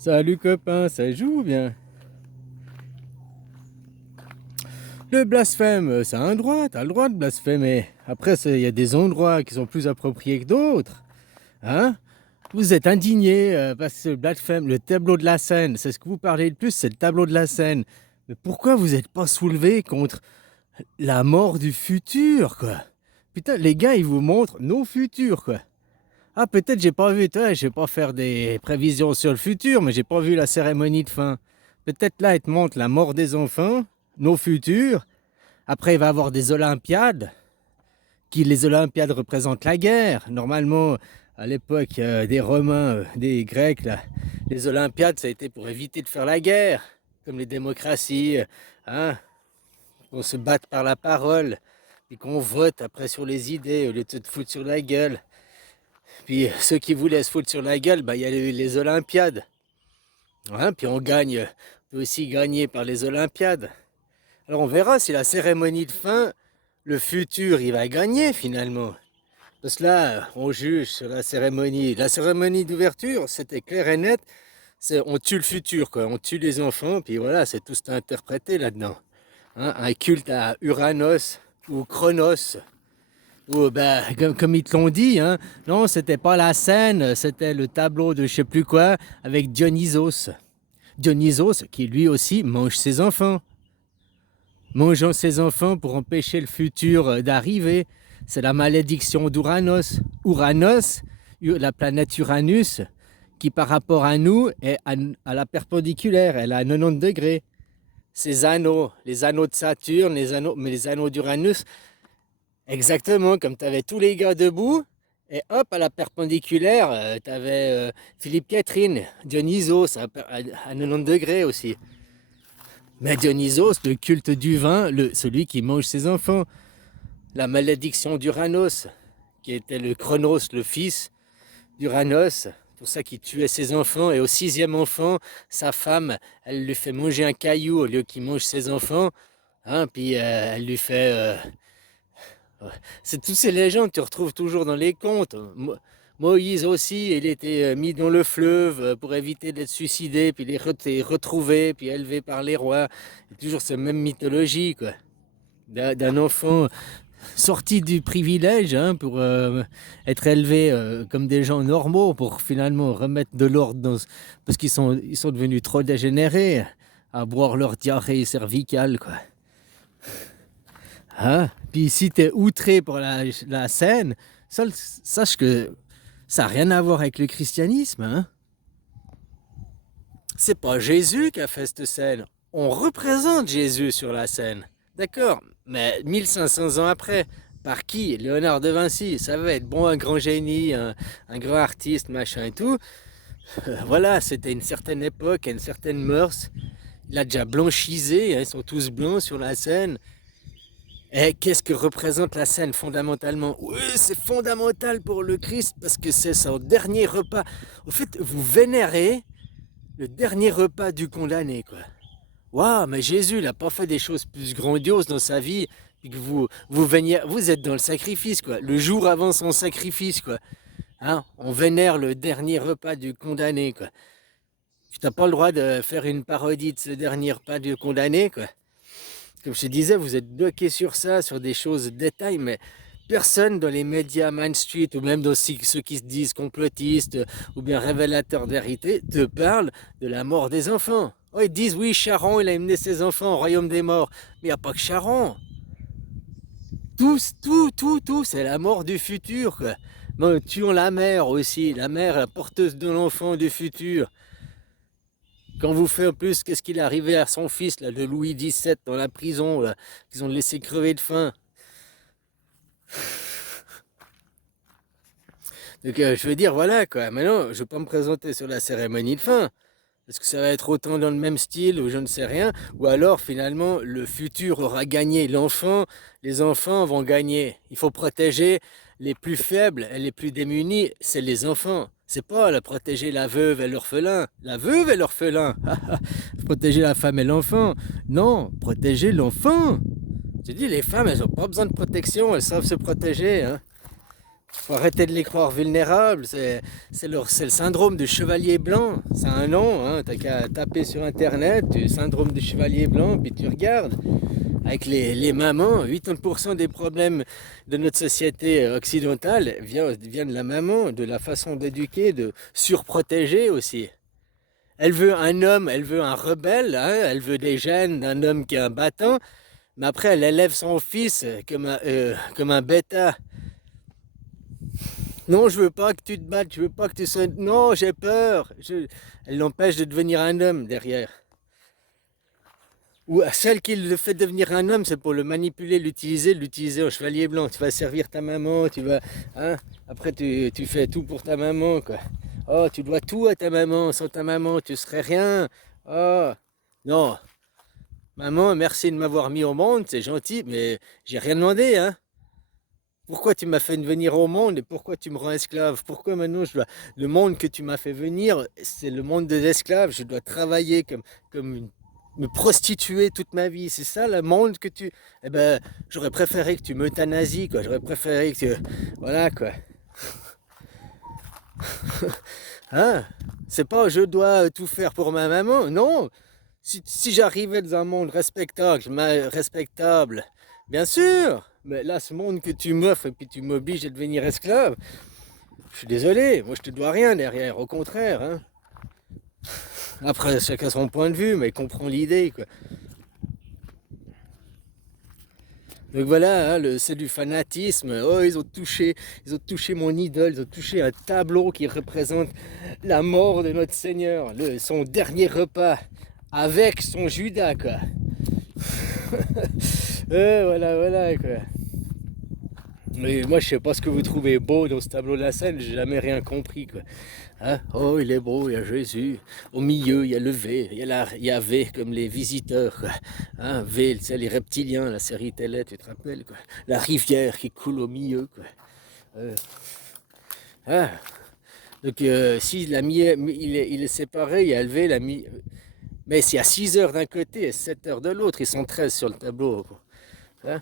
Salut copain, ça joue bien. Le blasphème, c'est un droit, t'as le droit de blasphémer. Après, il y a des endroits qui sont plus appropriés que d'autres. Hein? Vous êtes indigné parce que le blasphème, le tableau de la scène, c'est ce que vous parlez le plus, c'est le tableau de la scène. Mais pourquoi vous n'êtes pas soulevé contre la mort du futur, quoi? Putain, les gars, ils vous montrent nos futurs, quoi. Ah, peut-être j'ai pas vu, toi, je vais pas faire des prévisions sur le futur, mais j'ai pas vu la cérémonie de fin. Peut-être là, ils te montrent la mort des enfants, nos futurs. Après, il va y avoir des Olympiades, qui les Olympiades représentent la guerre. Normalement, à l'époque des Romains, des Grecs, là, les Olympiades, ça a été pour éviter de faire la guerre, comme les démocraties, hein, qu'on se batte par la parole, puis qu'on vote après sur les idées au lieu de se foutre sur la gueule. Puis ceux qui voulaient se foutre sur la gueule, bah, il y a les Olympiades. Hein, puis on gagne, on peut aussi gagner par les Olympiades. Alors on verra si la cérémonie de fin, le futur, il va gagner finalement. Parce que là, on juge sur la cérémonie. La cérémonie d'ouverture, c'était clair et net. On tue le futur, quoi. On tue les enfants, puis voilà, c'est tout interprété là-dedans. Hein, un culte à Uranos ou Chronos. Ou ben, comme ils te l'ont dit, hein, non, c'était pas la scène, c'était le tableau de je sais plus quoi avec Dionysos. Dionysos qui lui aussi mange ses enfants. Mangeant ses enfants pour empêcher le futur d'arriver. C'est la malédiction d'Uranos. Uranos, la planète Uranus, qui par rapport à nous est à la perpendiculaire, elle est à 90 degrés. Ces anneaux, les anneaux de Saturne, mais les anneaux d'Uranus, exactement comme tu avais tous les gars debout, et hop, à la perpendiculaire, tu avais Philippe Catherine, Dionysos à 90 degrés aussi. Mais Dionysos, le culte du vin, celui qui mange ses enfants, la malédiction d'Uranos, qui était le Chronos, le fils d'Uranos, pour ça qu'il tuait ses enfants, et au 6e enfant, sa femme, elle lui fait manger un caillou au lieu qu'il mange ses enfants, hein, puis elle lui fait... c'est toutes ces légendes que tu retrouves toujours dans les contes. Moïse aussi, il était mis dans le fleuve pour éviter d'être suicidé, puis il est retrouvé, puis élevé par les rois. Il y a toujours cette même mythologie, quoi. D'un enfant sorti du privilège, hein, pour être élevé comme des gens normaux, pour finalement remettre de l'ordre parce ils sont devenus trop dégénérés à boire leur diarrhée cervicale, quoi. Hein? Puis si t'es outré pour la scène, sache que ça n'a rien à voir avec le christianisme. Hein? C'est pas Jésus qui a fait cette scène. On représente Jésus sur la scène. D'accord? Mais 1500 ans après, par qui? Léonard de Vinci. Ça va être bon, un grand génie, un grand artiste, machin et tout. Voilà, c'était une certaine époque, une certaine mœurs. Il a déjà blanchisé, hein, ils sont tous blancs sur la scène. Et qu'est-ce que représente la scène fondamentalement? Oui, c'est fondamental pour le Christ parce que c'est son dernier repas. En fait, vous vénérez le dernier repas du condamné, quoi. Waouh, mais Jésus, il n'a pas fait des choses plus grandioses dans sa vie. Puis que vous êtes dans le sacrifice, quoi. Le jour avant son sacrifice, quoi. Hein, on vénère le dernier repas du condamné, quoi. Tu n'as pas le droit de faire une parodie de ce dernier repas du condamné, quoi. Comme je te disais, vous êtes bloqué sur ça, sur des choses de détail, mais personne dans les médias Main Street, ou même dans ceux qui se disent complotistes, ou bien révélateurs de vérité, te parlent de la mort des enfants. Oh, ils disent, oui, Charon, il a amené ses enfants au royaume des morts. Mais il n'y a pas que Charon. Tout, c'est la mort du futur, quoi. Bon, tuons la mère aussi, la mère, la porteuse de l'enfant du futur. Quand vous faites en plus, qu'est-ce qu'il est arrivé à son fils, là, de Louis XVII, dans la prison, là, qu'ils ont laissé crever de faim. Donc je veux dire, voilà, quoi. Maintenant, je ne vais pas me présenter sur la cérémonie de fin. Est-ce que ça va être autant dans le même style ou je ne sais rien? Ou alors, finalement, le futur aura gagné l'enfant, les enfants vont gagner. Il faut protéger les plus faibles et les plus démunis, c'est les enfants. C'est pas protéger la veuve et l'orphelin. La veuve et l'orphelin. Protéger la femme et l'enfant. Non, protéger l'enfant. Je dis, les femmes, elles n'ont pas besoin de protection, elles savent se protéger. Hein. Faut arrêter de les croire vulnérables. C'est le syndrome du chevalier blanc. C'est un nom, hein. T'as qu'à taper sur internet, syndrome du chevalier blanc, puis tu regardes. Avec les mamans, 80% des problèmes de notre société occidentale viennent de la maman, de la façon d'éduquer, de surprotéger aussi. Elle veut un homme, elle veut un rebelle, hein, elle veut des gènes d'un homme qui est un battant, mais après elle élève son fils comme un bêta. Non, je veux pas que tu te battes, je veux pas que tu sois... Non, j'ai peur. Elle l'empêche de devenir un homme derrière. Ou celle qui le fait devenir un homme, c'est pour le manipuler, l'utiliser en chevalier blanc. Tu vas servir ta maman, tu vas... Hein, après, tu fais tout pour ta maman, quoi. Oh, tu dois tout à ta maman. Sans ta maman, tu serais rien. Oh, non. Maman, merci de m'avoir mis au monde, c'est gentil, mais j'ai rien demandé, hein. Pourquoi tu m'as fait venir au monde et pourquoi tu me rends esclave? Pourquoi maintenant je dois... Le monde que tu m'as fait venir, c'est le monde des esclaves. Je dois travailler me prostituer toute ma vie. C'est ça le monde que tu... Eh ben, j'aurais préféré que tu m'euthanasies, quoi. J'aurais préféré que tu... Voilà, quoi. Hein? C'est pas je dois tout faire pour ma maman. Non. Si j'arrivais dans un monde respectable, bien sûr. Mais là, ce monde que tu m'offres et puis tu m'obliges à devenir esclave, je suis désolé, moi je te dois rien derrière, au contraire. Hein. Après, chacun son point de vue, mais comprend l'idée, quoi. Donc voilà, hein, c'est du fanatisme. Oh, ils ont touché mon idole, ils ont touché un tableau qui représente la mort de notre Seigneur, son dernier repas avec son Judas, quoi. Voilà, quoi. Mais moi, je sais pas ce que vous trouvez beau dans ce tableau de la scène, j'ai jamais rien compris, quoi. Hein? Oh, il est beau, il y a Jésus. Au milieu, il y a le V, il y a V comme les visiteurs, quoi. Hein? V, c'est les reptiliens, la série télé, tu te rappelles, quoi. La rivière qui coule au milieu, quoi. Euh, hein? Donc, si il est séparé, il y a le V, mais c'est à 6 heures d'un côté et 7 heures de l'autre, ils sont 13 sur le tableau, quoi. Hein?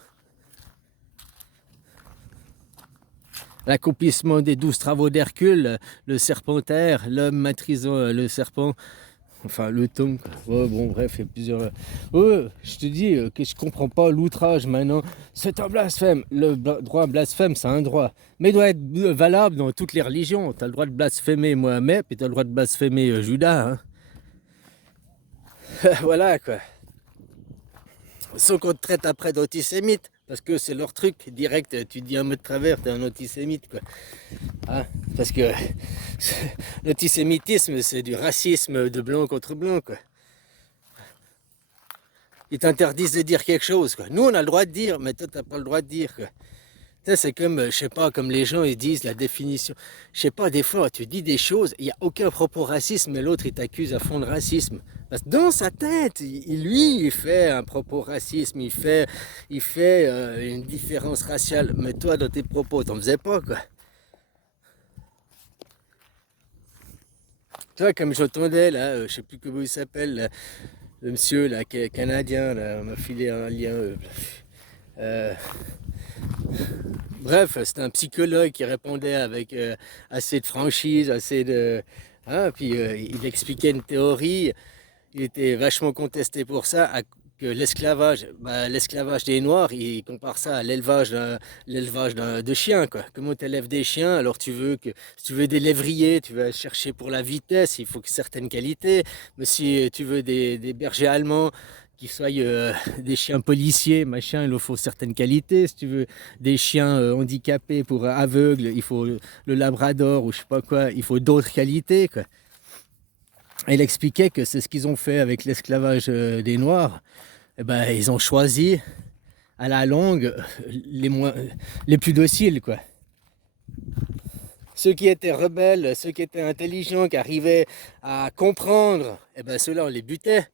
L'accomplissement des 12 travaux d'Hercule, le serpentaire, l'homme maîtrisant le serpent, enfin le thon. Ouais, bon, bref, il y a plusieurs. Ouais, je te dis que je comprends pas l'outrage maintenant. C'est un blasphème. Le droit à blasphème, c'est un droit. Mais il doit être valable dans toutes les religions. Tu as le droit de blasphémer Mohamed, et tu as le droit de blasphémer Judas. Hein. Voilà quoi. Sans qu'on te traite après d'antisémite. Parce que c'est leur truc, direct, tu dis un mot de travers, t'es un antisémite, quoi. Hein, parce que l'antisémitisme, c'est du racisme de blanc contre blanc, quoi. Ils t'interdisent de dire quelque chose, quoi. Nous, on a le droit de dire, mais toi, t'as pas le droit de dire, quoi. Ça, c'est comme, je sais pas, comme les gens, ils disent la définition. Je sais pas, des fois, tu dis des choses, il n'y a aucun propos raciste, mais l'autre, il t'accuse à fond de racisme. Parce que dans sa tête, il fait un propos racisme, il fait une différence raciale. Mais toi, dans tes propos, t'en faisais pas, quoi. Tu vois, comme j'entendais, là, je sais plus comment il s'appelle, là, le monsieur, là, qui est canadien, là, on m'a filé un lien. Euh, Bref, c'était un psychologue qui répondait avec assez de franchise, assez de... Hein, puis il expliquait une théorie, il était vachement contesté pour ça, que l'esclavage des Noirs, il compare ça à de chiens, quoi. Comment tu élèves des chiens, alors si tu veux des lévriers, tu vas chercher pour la vitesse, il faut que certaines qualités, mais si tu veux des bergers allemands, qui soient des chiens policiers, machin, il leur faut certaines qualités. Si tu veux des chiens handicapés pour aveugles, il faut le labrador ou je sais pas quoi, il faut d'autres qualités, quoi. Et il expliquait que c'est ce qu'ils ont fait avec l'esclavage des Noirs. Eh ben, ils ont choisi à la longue les plus dociles, quoi. Ceux qui étaient rebelles, ceux qui étaient intelligents, qui arrivaient à comprendre, eh ben, ceux-là, on les butait.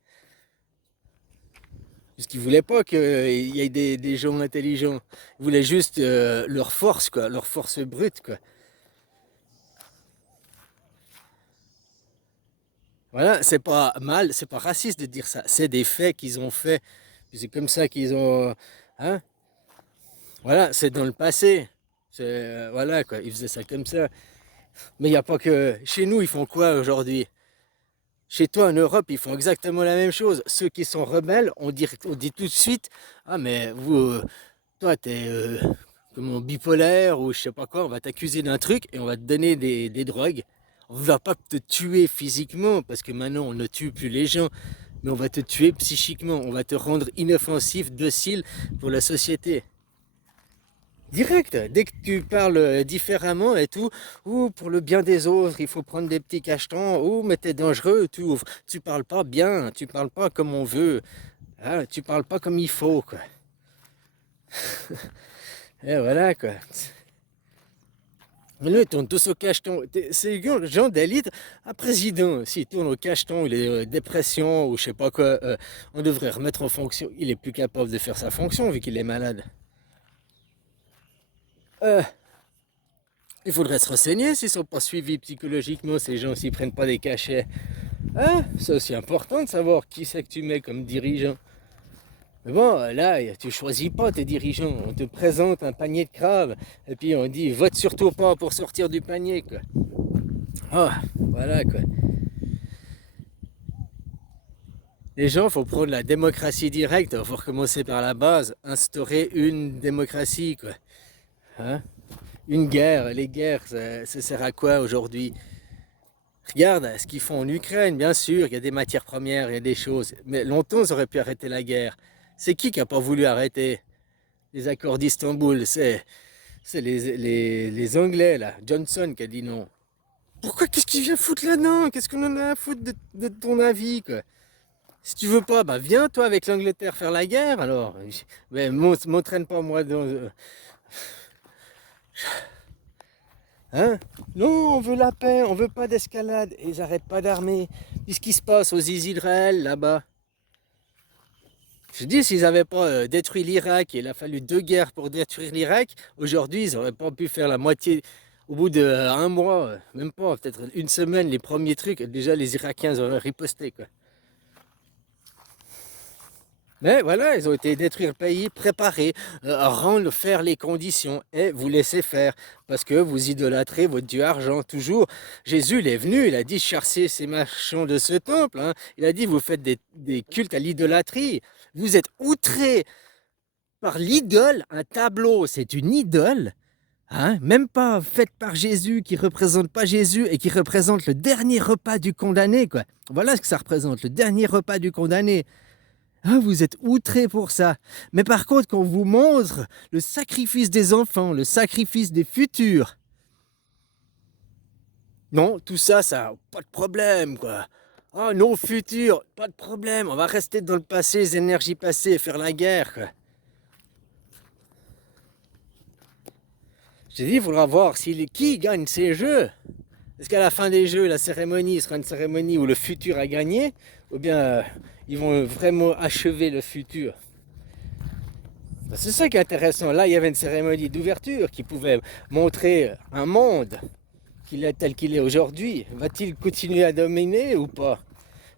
Puisqu'ils ne voulaient pas qu'il y ait des gens intelligents. Ils voulaient juste leur force, quoi, leur force brute, quoi. Voilà, c'est pas mal, c'est pas raciste de dire ça. C'est des faits qu'ils ont faits. C'est comme ça qu'ils ont. Hein? Voilà, c'est dans le passé. Voilà quoi, ils faisaient ça comme ça. Mais il n'y a pas que... Chez nous, ils font quoi aujourd'hui? Chez toi en Europe, ils font exactement la même chose. Ceux qui sont rebelles, on dit tout de suite, ah mais vous, toi t'es comment, bipolaire ou je sais pas quoi, on va t'accuser d'un truc et on va te donner des drogues. On va pas te tuer physiquement parce que maintenant on ne tue plus les gens, mais on va te tuer psychiquement, on va te rendre inoffensif, docile pour la société. Direct, dès que tu parles différemment et tout, ou pour le bien des autres, il faut prendre des petits cachetons, ou mais t'es dangereux, tu parles pas bien, tu parles pas comme on veut, hein, tu parles pas comme il faut, quoi. Et voilà, quoi. Mais là, ils tournent tous au cacheton. C'est le genre d'élite, un président, s'il tourne au cacheton, il est dépression ou je sais pas quoi, on devrait remettre en fonction. Il est plus capable de faire sa fonction vu qu'il est malade. Euh, il faudrait se renseigner s'ils sont pas suivis psychologiquement, ces gens, s'ils prennent pas des cachets. Hein? C'est aussi important de savoir qui c'est que tu mets comme dirigeant. Mais bon, là, tu choisis pas tes dirigeants. On te présente un panier de crabe et puis on dit vote surtout pas pour sortir du panier, quoi. Ah, voilà, quoi. Les gens, faut prendre la démocratie directe. Faut recommencer par la base. Instaurer une démocratie, quoi. Hein? Une guerre. Les guerres, ça sert à quoi aujourd'hui? Regarde ce qu'ils font en Ukraine, bien sûr, il y a des matières premières, il y a des choses. Mais longtemps, ils auraient pu arrêter la guerre. C'est qui n'a pas voulu arrêter les accords d'Istanbul? C'est les Anglais, là. Johnson qui a dit non. Pourquoi? Qu'est-ce qu'il vient foutre là-dedans? Qu'est-ce qu'on en a à foutre de ton avis, quoi? Si tu veux pas, bah viens toi avec l'Angleterre faire la guerre, alors. Mais m'entraîne pas moi dans... Hein? Non, on veut la paix, on veut pas d'escalade. Et ils arrêtent pas d'armer. Qu'est-ce qui se passe aux Israël, là-bas? Je dis, s'ils n'avaient pas détruit l'Irak, il a fallu 2 guerres pour détruire l'Irak, aujourd'hui, ils n'auraient pas pu faire la moitié. Au bout d'un mois, même pas, peut-être une semaine, les premiers trucs, déjà les Irakiens auraient riposté, quoi. Mais voilà, ils ont été détruire le pays, préparer, rendre, faire les conditions et vous laissez faire. Parce que vous idolâtrez votre Dieu argent toujours. Jésus, il est venu, il a dit chassez ces marchands de ce temple, hein. Il a dit vous faites des cultes à l'idolâtrie. Vous êtes outrés par l'idole, un tableau, c'est une idole. Hein, même pas faite par Jésus, qui représente pas Jésus et qui représente le dernier repas du condamné, quoi. Voilà ce que ça représente, le dernier repas du condamné. Ah, vous êtes outrés pour ça. Mais par contre, quand on vous montre le sacrifice des enfants, le sacrifice des futurs, non, tout ça, ça, pas de problème, quoi. Ah, nos futurs, pas de problème, on va rester dans le passé, les énergies passées et faire la guerre, quoi. J'ai dit, il faudra voir qui gagne ces jeux. Est-ce qu'à la fin des jeux, la cérémonie sera une cérémonie où le futur a gagné, ou bien ils vont vraiment achever le futur? C'est ça qui est intéressant. Là, il y avait une cérémonie d'ouverture qui pouvait montrer un monde tel qu'il est aujourd'hui. Va-t-il continuer à dominer ou pas?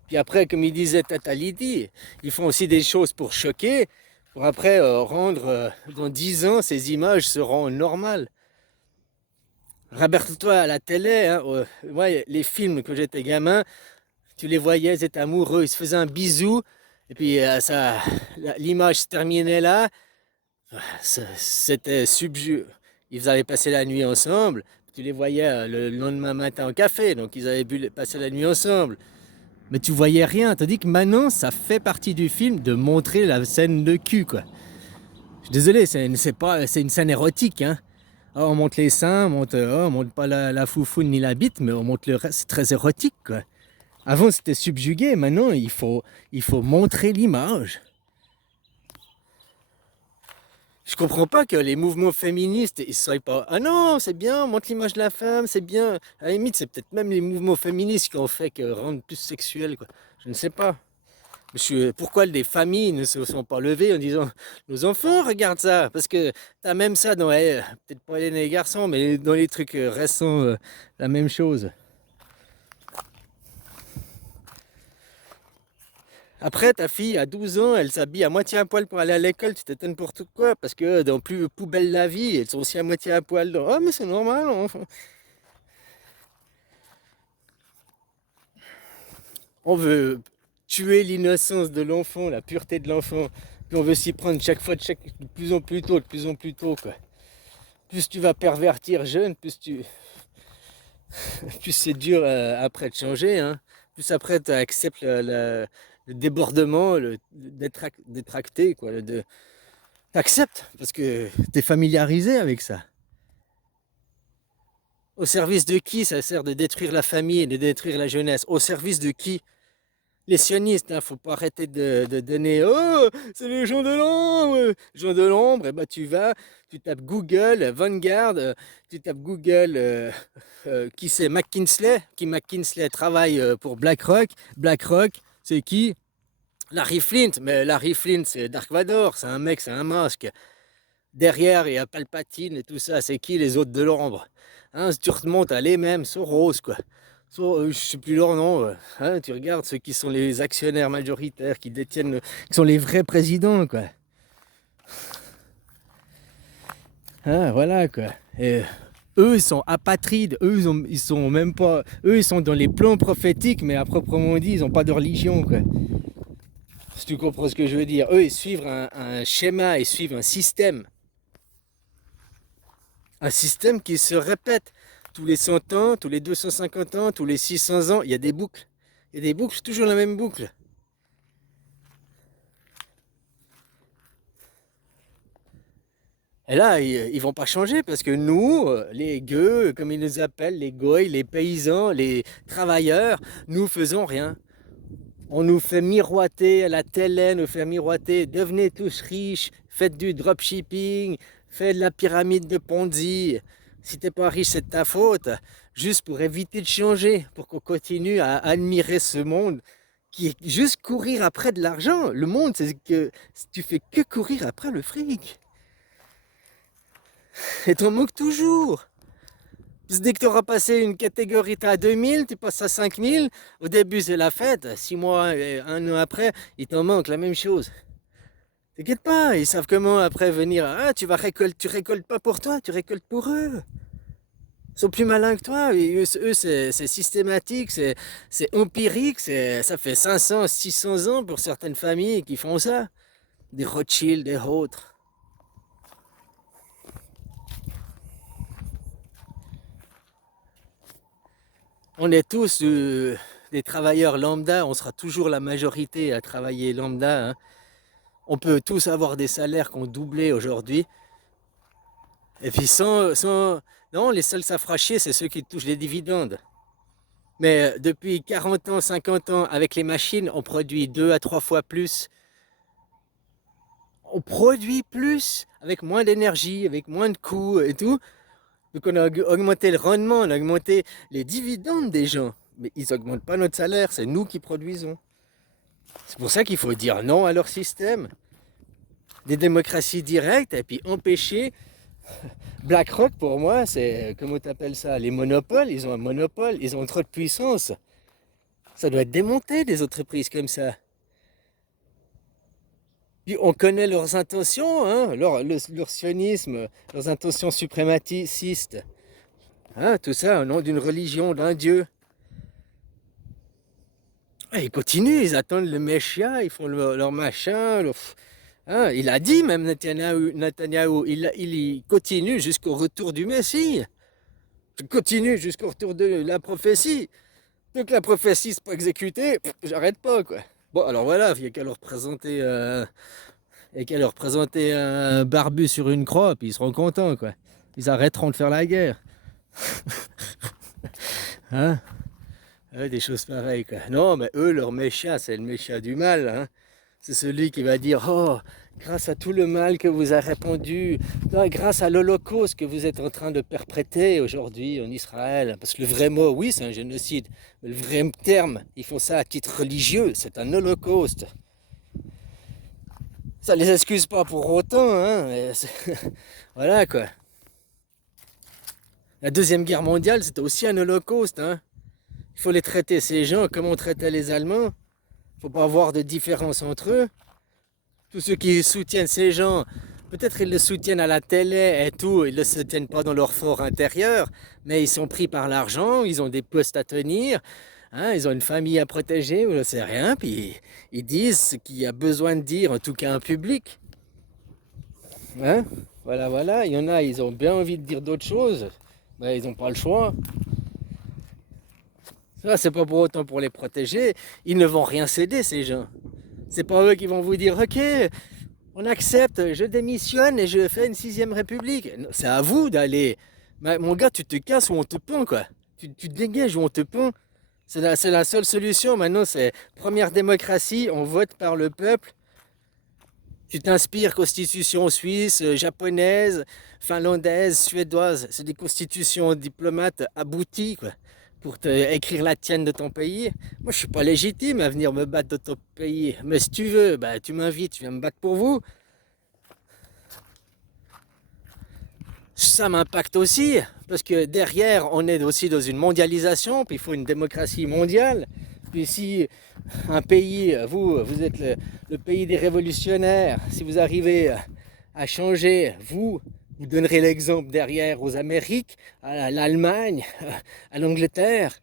Puis après, comme il disait Tata Lydie, ils font aussi des choses pour choquer, pour après rendre, dans 10 ans, ces images seront normales. Rappelle-toi à la télé, hein, ouais, les films quand j'étais gamin, tu les voyais, ils étaient amoureux, ils se faisaient un bisou, et puis l'image se terminait là, c'était subjugé. Ils avaient passé la nuit ensemble, tu les voyais le lendemain matin au café, donc ils avaient passer la nuit ensemble. Mais tu voyais rien, tandis que maintenant, ça fait partie du film de montrer la scène de cul, quoi. Je suis désolé, c'est une scène érotique, hein. Oh, on monte les seins, on monte pas la foufoune ni la bite, mais on monte le reste. C'est très érotique, quoi. Avant, c'était subjugué. Maintenant, il faut montrer l'image. Je comprends pas que les mouvements féministes, ils soient pas. Ah non, c'est bien, on montre l'image de la femme, c'est bien. À la limite, c'est peut-être même les mouvements féministes qui ont fait que rendre plus sexuel, quoi. Je ne sais pas. Pourquoi des familles ne se sont pas levées en disant nos enfants regardent ça? Parce que t'as même ça dans peut-être pas les garçons, mais dans les trucs récents, la même chose. Après, ta fille, à 12 ans, elle s'habille à moitié à poil pour aller à l'école, tu t'étonnes pour tout quoi, parce que dans plus poubelle la vie, elles sont aussi à moitié à poil. Oh, mais c'est normal, enfin. On veut tuer l'innocence de l'enfant, la pureté de l'enfant, puis on veut s'y prendre chaque fois, de plus en plus tôt, de plus en plus tôt, quoi. Plus tu vas pervertir jeune, plus c'est dur après de changer, hein. Plus après tu acceptes le débordement, d'être acté, quoi. T'acceptes parce que t'es familiarisé avec ça. Au service de qui ça sert de détruire la famille et de détruire la jeunesse? Au service de qui? Les sionistes, hein, faut pas arrêter de donner «Oh, c'est les gens de l'ombre!» Les gens de l'ombre, et bah tu vas, tu tapes Google, Vanguard, tu tapes Google, qui c'est McKinsey, qui McKinsey travaille pour BlackRock. BlackRock, c'est qui? Larry Flint, mais Larry Flint, c'est Dark Vador, c'est un mec, c'est un masque. Derrière, il y a Palpatine et tout ça, c'est qui les autres de l'ombre? Hein, si tu remontes à les mêmes, Soros, quoi. Je sais plus leur nom. Hein, tu regardes ceux qui sont les actionnaires majoritaires, qui détiennent, qui sont les vrais présidents, quoi. Hein, voilà, quoi. Et eux, ils sont apatrides. Eux, ils sont même pas. Eux, ils sont dans les plans prophétiques, mais à proprement dit, ils n'ont pas de religion, quoi. Si tu comprends ce que je veux dire. Eux, ils suivent un schéma, ils suivent un système. Un système qui se répète tous les 100 ans, tous les 250 ans, tous les 600 ans. Il y a des boucles. Il y a des boucles, toujours la même boucle. Et là, ils vont pas changer parce que nous, les gueux, comme ils nous appellent, les goïs, les paysans, les travailleurs, nous faisons rien. On nous fait miroiter à la télé, nous fait miroiter, devenez tous riches, faites du dropshipping, faites de la pyramide de Ponzi. Si t'es pas riche, c'est de ta faute. Juste pour éviter de changer, pour qu'on continue à admirer ce monde qui est juste courir après de l'argent. Le monde, c'est que tu fais que courir après le fric. Et t'en moques toujours. Dès que tu auras passé une catégorie, tu à 2000, tu passes à 5000. Au début, c'est la fête. 6 mois, et un an après, il t'en manque la même chose. T'inquiète pas, ils savent comment après venir. Ah, tu récoltes pas pour toi, tu récoltes pour eux. Ils sont plus malins que toi. Et eux, c'est systématique, c'est empirique. Ça fait 500, 600 ans pour certaines familles qui font ça. Des Rothschild, des autres. On est tous des travailleurs lambda, on sera toujours la majorité à travailler lambda, hein. On peut tous avoir des salaires qui ont doublé aujourd'hui. Et puis non, les seuls s'affranchir, c'est ceux qui touchent les dividendes. Mais depuis 40 ans, 50 ans, avec les machines, on produit 2 à 3 fois plus. On produit plus avec moins d'énergie, avec moins de coûts et tout. Donc on a augmenté le rendement, on a augmenté les dividendes des gens. Mais ils n'augmentent pas notre salaire, c'est nous qui produisons. C'est pour ça qu'il faut dire non à leur système. Des démocraties directes et puis empêcher. BlackRock, pour moi, c'est, comment tu appelles ça? Les monopoles, ils ont un monopole, ils ont trop de puissance. Ça doit être démonté des entreprises comme ça. Puis on connaît leurs intentions, hein, leur sionisme, leurs intentions suprématistes. Hein, tout ça au nom d'une religion, d'un dieu. Et ils continuent, ils attendent le Messia, ils font leur machin. Hein, il a dit même Netanyahou, il continue jusqu'au retour du Messie. Il continue jusqu'au retour de la prophétie. Tant que la prophétie n'est pas exécutée, j'arrête pas, quoi. Bon, alors voilà, il n'y a qu'à leur présenter, un barbu sur une croix, puis ils seront contents, quoi. Ils arrêteront de faire la guerre. Hein? Ouais, des choses pareilles, quoi. Non, mais eux, leur méchant, c'est le méchant du mal, hein. C'est celui qui va dire, oh, grâce à tout le mal que vous avez répandu, grâce à l'Holocauste que vous êtes en train de perpétrer aujourd'hui en Israël. Parce que le vrai mot, oui, c'est un génocide. Mais le vrai terme, ils font ça à titre religieux, c'est un Holocauste. Ça les excuse pas pour autant, hein. Voilà, quoi. La Deuxième Guerre mondiale, c'était aussi un Holocauste, hein. Il faut les traiter, ces gens, comme on traitait les Allemands. faut pas avoir de différence entre eux. Tous ceux qui soutiennent ces gens, peut-être ils le soutiennent à la télé et tout, ils ne le soutiennent pas dans leur fort intérieur, mais ils sont pris par l'argent, ils ont des postes à tenir, hein, ils ont une famille à protéger, ou je sais rien, puis ils disent ce qu'il y a besoin de dire, en tout cas en public. Hein? Voilà, voilà, il y en a, ils ont bien envie de dire d'autres choses, mais ils n'ont pas le choix. Ça, c'est pas pour autant pour les protéger, ils ne vont rien céder, ces gens. C'est pas eux qui vont vous dire, ok, on accepte, je démissionne et je fais une sixième république. C'est à vous d'aller. Mais mon gars, tu te casses ou on te pend, quoi. Tu te dégages ou on te pend. C'est la seule solution. Maintenant, c'est première démocratie, on vote par le peuple. Tu t'inspires constitution suisse, japonaise, finlandaise, suédoise. C'est des constitutions diplomates abouties, quoi, pour écrire la tienne de ton pays. Moi, je suis pas légitime à venir me battre de ton pays. Mais si tu veux, bah, tu m'invites, tu viens me battre pour vous. Ça m'impacte aussi, parce que derrière, on est aussi dans une mondialisation, puis il faut une démocratie mondiale. Puis si un pays, vous êtes le pays des révolutionnaires, si vous arrivez à changer, vous donnerez l'exemple derrière aux Amériques, à l'Allemagne, à l'Angleterre,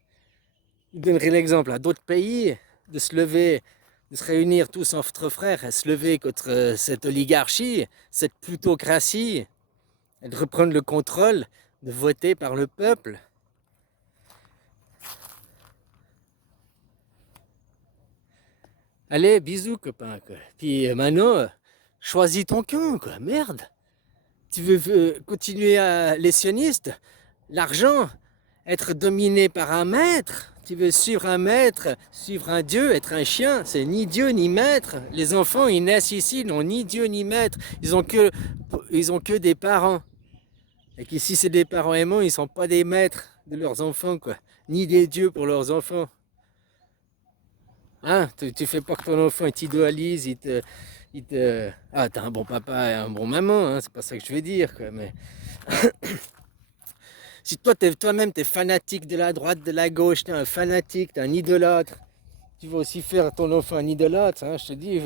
vous donnerez l'exemple à d'autres pays de se lever, de se réunir tous entre frères, et se lever contre cette oligarchie, cette plutocratie, et de reprendre le contrôle, de voter par le peuple. Allez, bisous copain, quoi. Puis maintenant, choisis ton camp, quoi. Merde. Tu veux continuer à les sionistes, l'argent, être dominé par un maître. Tu veux suivre un maître, suivre un dieu, être un chien. C'est ni dieu ni maître. Les enfants, ils naissent ici, ils n'ont ni dieu ni maître. Ils ont que des parents. Et qu'ici, c'est des parents aimants, ils ne sont pas des maîtres de leurs enfants, quoi. Ni des dieux pour leurs enfants. Hein? Tu fais pas que ton enfant il t'idéalise, Ah, t'es un bon papa et un bon maman, hein? C'est pas ça que je veux dire, quoi. Mais si toi-même, t'es fanatique de la droite, de la gauche, t'es un fanatique, t'es un idolâtre, tu vas aussi faire ton enfant un idolâtre, hein? Je te dis,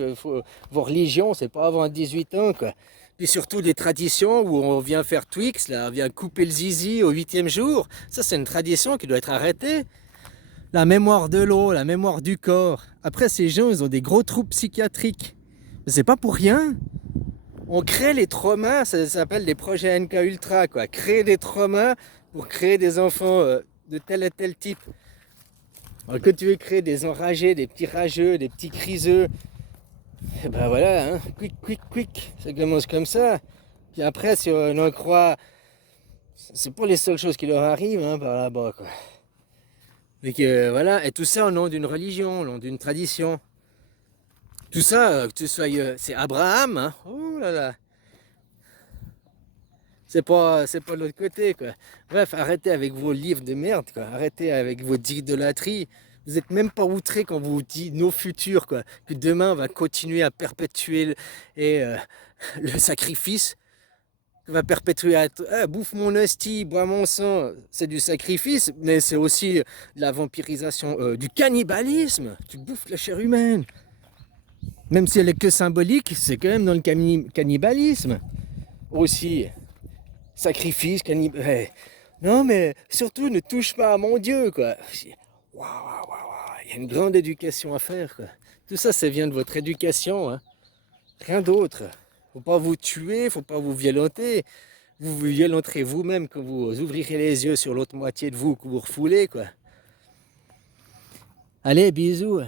vos religions, c'est pas avant 18 ans, quoi. Puis surtout des traditions où on vient faire Twix, là, on vient couper le zizi au 8e jour. Ça, c'est une tradition qui doit être arrêtée. La mémoire de l'eau, la mémoire du corps. Après, ces gens, ils ont des gros troubles psychiatriques. Mais c'est pas pour rien. On crée les traumas, ça s'appelle des projets NK Ultra, quoi. Créer des traumas pour créer des enfants de tel et tel type. Alors que tu veux créer des enragés, des petits rageux, des petits criseux, et ben voilà, hein, quick, quick, quick, ça commence comme ça. Puis après, si on en croit, c'est pas les seules choses qui leur arrivent, hein, par là-bas, quoi. Mais que voilà, et tout ça au nom d'une religion, au nom d'une tradition. Tout ça, que tu sois, c'est Abraham, hein. Oh là là. C'est pas de l'autre côté, quoi. Bref, arrêtez avec vos livres de merde, quoi. Arrêtez avec vos idolâtries. Vous n'êtes même pas outrés quand vous dites nos futurs, quoi. Que demain on va continuer à perpétuer le sacrifice. On va perpétuer bouffe mon hostie, bois mon sang. C'est du sacrifice, mais c'est aussi de la vampirisation, du cannibalisme. Tu bouffes la chair humaine. Même si elle est que symbolique, c'est quand même dans le cannibalisme. Aussi. Sacrifice, cannibalisme. Non, mais surtout, ne touche pas à mon Dieu, quoi. Waouh, waouh, waouh. Il y a une grande éducation à faire, quoi. Tout ça, ça vient de votre éducation, hein. Rien d'autre. Faut pas vous tuer, faut pas vous violenter. Vous vous violenterez vous-même quand vous ouvrirez les yeux sur l'autre moitié de vous que vous refoulez, quoi. Allez, bisous.